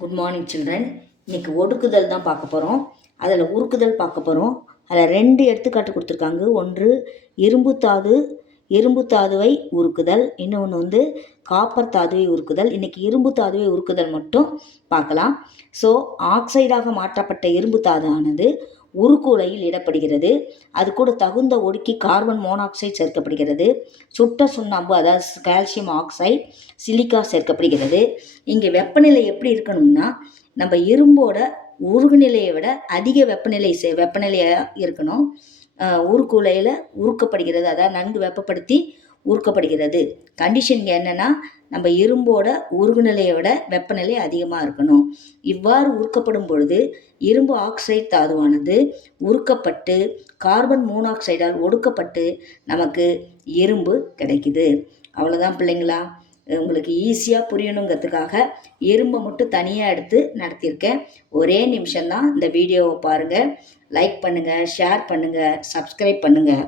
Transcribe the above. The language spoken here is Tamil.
Good morning children. இன்றைக்கி ஒடுக்குதல் தான் பார்க்க போகிறோம். அதில் உருக்குதல் பார்க்க போகிறோம். அதில் 2 எடுத்துக்காட்டு கொடுத்துருக்காங்க. ஒன்று இரும்பு தாதுவை உருக்குதல், இன்னொன்று காப்பர் தாதுவை உருக்குதல். இன்றைக்கி இரும்பு தாதுவை உருக்குதல் மட்டும் பார்க்கலாம். ஸோ ஆக்சைடாக மாற்றப்பட்ட இரும்பு தாது ஆனது உருக்கு உலையில் இடப்படுகிறது. அது கூட தகுந்த ஒடுக்கி கார்பன் மோனாக்சைடு சேர்க்கப்படுகிறது. சுட்ட சுண்ணாம்பு, அதாவது கால்சியம் ஆக்சைடு, சிலிக்கா சேர்க்கப்படுகிறது. இங்கே வெப்பநிலை எப்படி இருக்கணும்னா, நம்ம இரும்போட உருகு நிலையை விட அதிக வெப்பநிலையாக இருக்கணும். உருக்கு உலையில் உருக்கப்படுகிறது, அதாவது நன்கு வெப்பப்படுத்தி உருக்கப்படுகிறது. கண்டிஷன் என்னென்னா, நம்ம இரும்போட உருகு நிலையை விட வெப்பநிலை அதிகமாக இருக்கணும். இவ்வாறு உருக்கப்படும் பொழுது இரும்பு ஆக்சைடு தாதுவானது உருக்கப்பட்டு கார்பன் மோனாக்சைடால் ஒடுக்கப்பட்டு நமக்கு இரும்பு கிடைக்குது. அவ்வளோதான் பிள்ளைங்களா. உங்களுக்கு ஈஸியாக புரியணுங்கிறதுக்காக இரும்பை மட்டும் தனியாக எடுத்து நடத்தியிருக்கேன். ஒரே நிமிஷம்தான் இந்த வீடியோவை பாருங்கள். லைக் பண்ணுங்கள், ஷேர் பண்ணுங்கள், சப்ஸ்கிரைப் பண்ணுங்கள்.